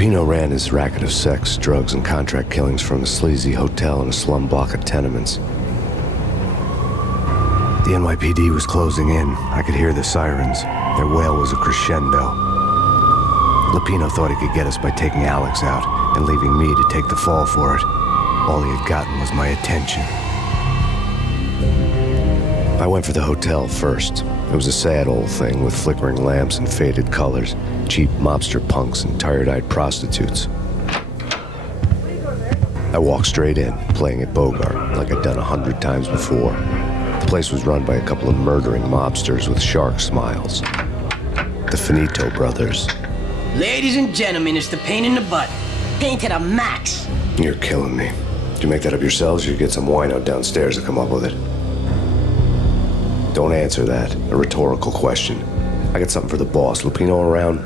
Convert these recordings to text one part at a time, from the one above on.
Lupino ran his racket of sex, drugs, and contract killings from a sleazy hotel in a slum block of tenements. The NYPD was closing in. I could hear the sirens. Their wail was a crescendo. Lupino thought he could get us by taking Alex out and leaving me to take the fall for it. All he had gotten was my attention. I went for the hotel first. It was a sad old thing with flickering lamps and faded colors, cheap mobster punks and tired-eyed prostitutes. I walked straight in, playing at Bogart, like I'd done 100 times before. The place was run by a couple of murdering mobsters with shark smiles. The Finito brothers. Ladies and gentlemen, it's the Payne in the butt. Payne to the max. You're killing me. Did you make that up yourselves, or you get some wino downstairs to come up with it? Don't answer that. A rhetorical question. I got something for the boss. Lupino around?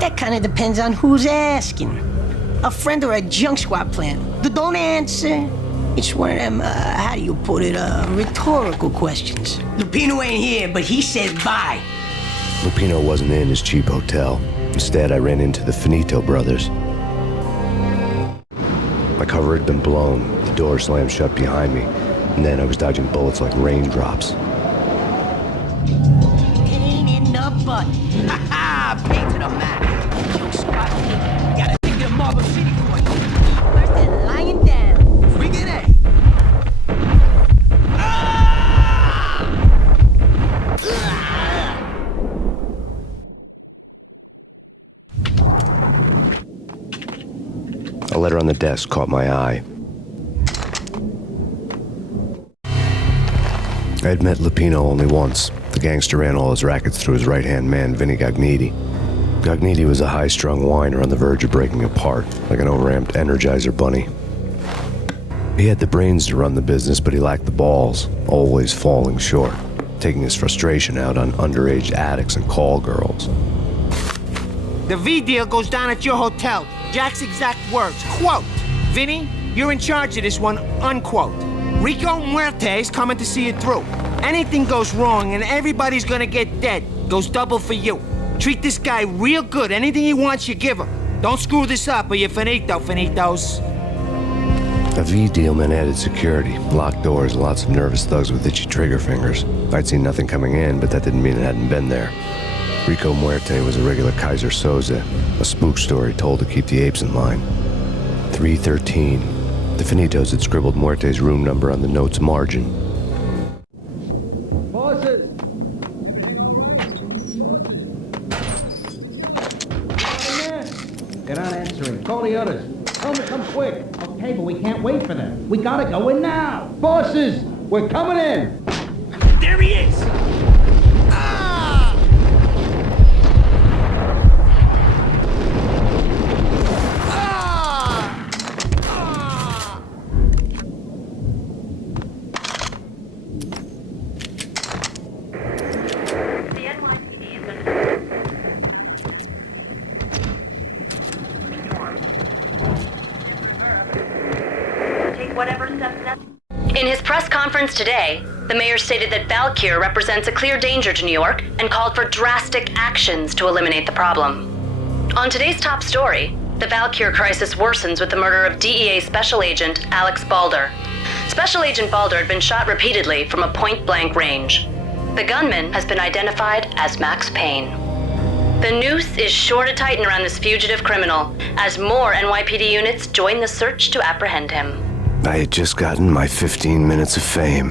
That kind of depends on who's asking. A friend or a junk squad plan. Don't answer. It's one of them, how do you put it, rhetorical questions. Lupino ain't here, but he says bye. Lupino wasn't in his cheap hotel. Instead, I ran into the Finito brothers. My cover had been blown. The door slammed shut behind me. And then I was dodging bullets like raindrops. Payne in the butt. Ha ha! Payne to the max. Junk squad. You gotta think of Marble City for you. First and lying down. Friggin' A. A letter on the desk caught my eye. I had met Lupino only once. The gangster ran all his rackets through his right-hand man, Vinny Gagniti. Gagniti was a high-strung whiner on the verge of breaking apart, like an overamped Energizer bunny. He had the brains to run the business, but he lacked the balls, always falling short, taking his frustration out on underage addicts and call girls. The V deal goes down at your hotel. Jack's exact words, quote, "Vinny, you're in charge of this one," unquote. Rico Muerte's coming to see it through. Anything goes wrong and everybody's gonna get dead. Goes double for you. Treat this guy real good. Anything he wants, you give him. Don't screw this up or you're finito, finitos. A V deal meant added security, locked doors, and lots of nervous thugs with itchy trigger fingers. I'd seen nothing coming in, but that didn't mean it hadn't been there. Rico Muerte was a regular Kaiser Soze, a spook story told to keep the apes in line. 313. The Finitos had scribbled Muerte's room number on the note's margin. Bosses! They're not answering. Call the others. Tell them to come quick. Okay, but we can't wait for them. We gotta go in now. Bosses! We're coming in! There he is! In his press conference today, the mayor stated that Valkyr represents a clear danger to New York and called for drastic actions to eliminate the problem. On today's top story, the Valkyr crisis worsens with the murder of DEA Special Agent Alex Balder. Special Agent Balder had been shot repeatedly from a point-blank range. The gunman has been identified as Max Payne. The noose is sure to tighten around this fugitive criminal as more NYPD units join the search to apprehend him. I had just gotten my 15 minutes of fame.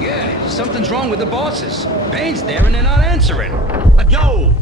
Yeah, something's wrong with the bosses. Payne's there and they're not answering. Yo!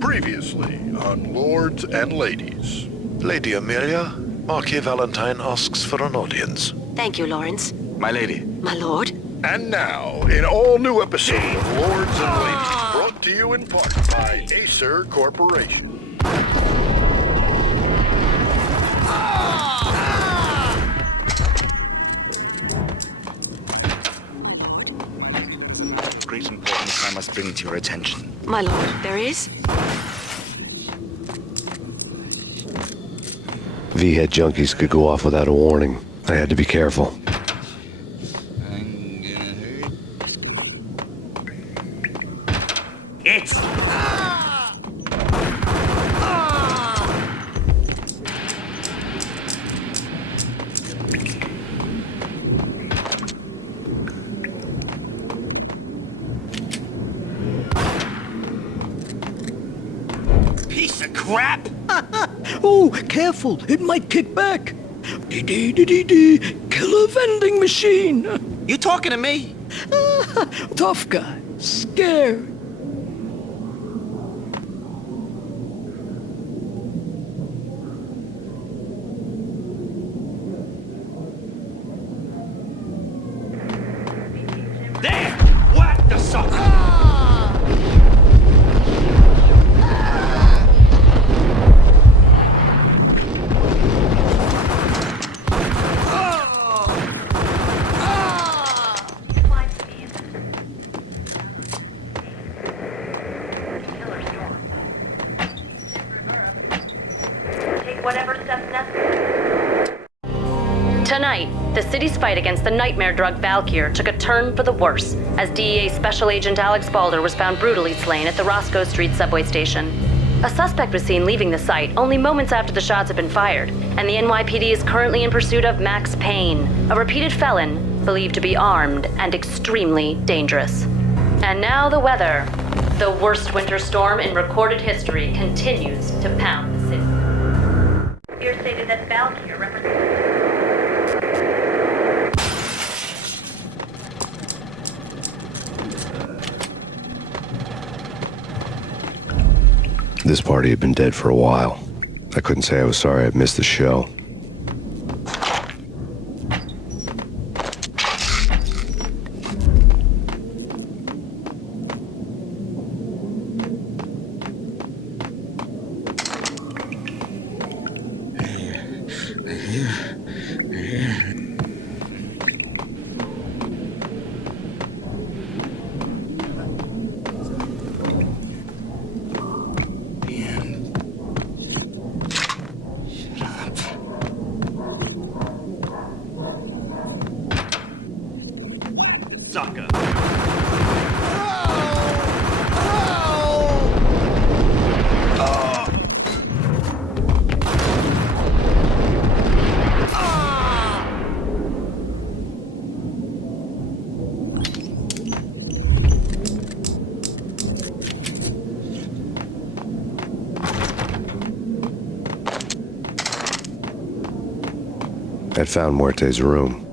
Previously on Lords and Ladies. Lady Amelia, Marquis Valentine asks for an audience. Thank you, Lawrence. My lady. My lord. And now, an all-new episode of Lords and Ladies, brought to you in part by Acer Corporation. Great importance I must bring to your attention. My lord, there is? V-head junkies could go off without a warning. I had to be careful. It's... Piece of crap! Oh, careful, it might kick back. Dee-dee-dee-dee-dee, killer vending machine. You talking to me? Tough guy, scared. There! What the sucker? Take whatever steps necessary. Tonight, the city's fight against the nightmare drug Valkyr took a turn for the worse as DEA Special Agent Alex Balder was found brutally slain at the Roscoe Street subway station. A suspect was seen leaving the site only moments after the shots had been fired, and the NYPD is currently in pursuit of Max Payne, a repeated felon believed to be armed and extremely dangerous. And now the weather. The worst winter storm in recorded history continues to pound the city. Here stated that Valkyr represents... This party had been dead for a while. I couldn't say I was sorry I'd missed the show. Sucker. I'd found Muerte's room.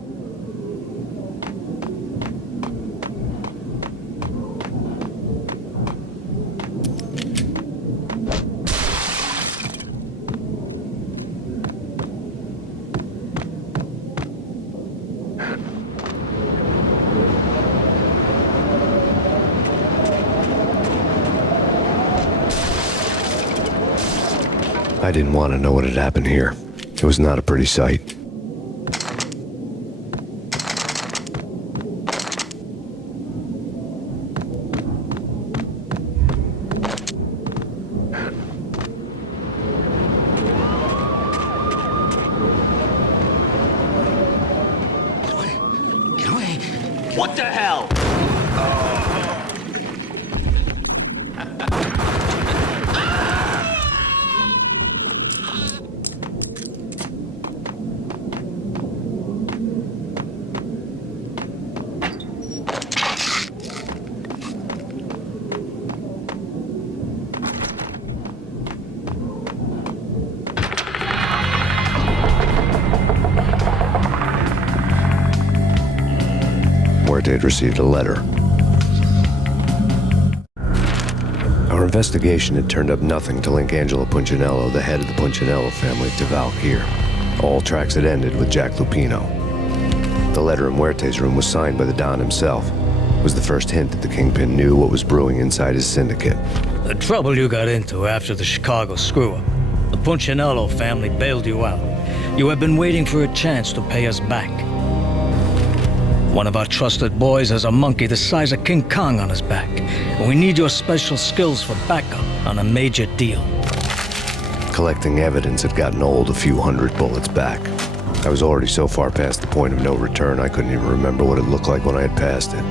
I didn't want to know what had happened here. It was not a pretty sight. Get away. What the hell? Muerte had received a letter. Our investigation had turned up nothing to link Angelo Punchinello, the head of the Punchinello family, to Valkyr. All tracks had ended with Jack Lupino. The letter in Muerte's room was signed by the Don himself. It was the first hint that the Kingpin knew what was brewing inside his syndicate. The trouble you got into after the Chicago screw-up. The Punchinello family bailed you out. You have been waiting for a chance to pay us back. One of our trusted boys has a monkey the size of King Kong on his back. And we need your special skills for backup on a major deal. Collecting evidence had gotten old a few hundred bullets back. I was already so far past the point of no return I couldn't even remember what it looked like when I had passed it.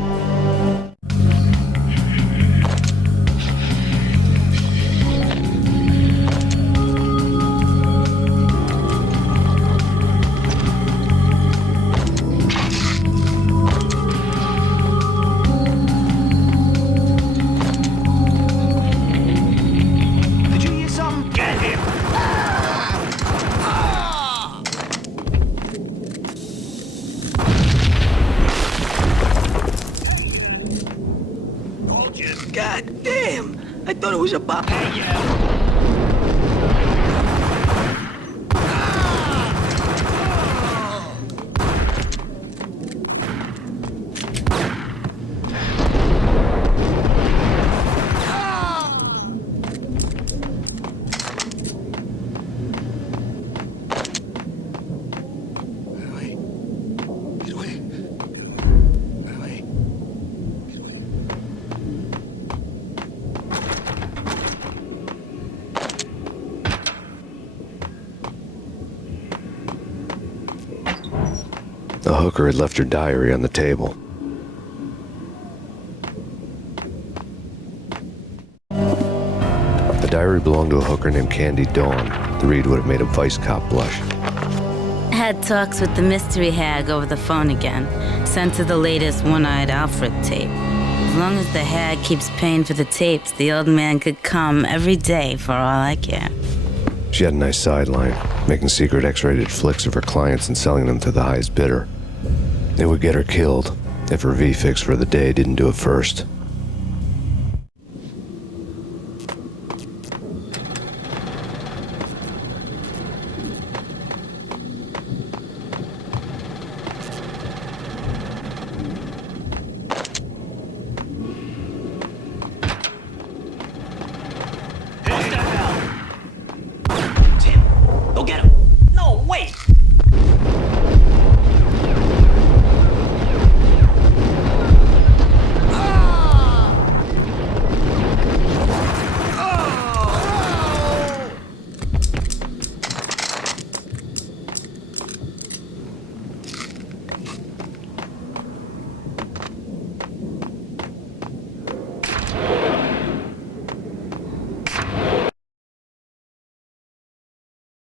God damn! I thought it was a bop. The hooker had left her diary on the table. The diary belonged to a hooker named Candy Dawn. The read would have made a vice cop blush. Had talks with the mystery hag over the phone again. Sent her the latest One-Eyed Alfred tape. As long as the hag keeps paying for the tapes, the old man could come every day for all I care. She had a nice sideline, making secret X-rated flicks of her clients and selling them to the highest bidder. It would get her killed if her V-fix for the day didn't do it first.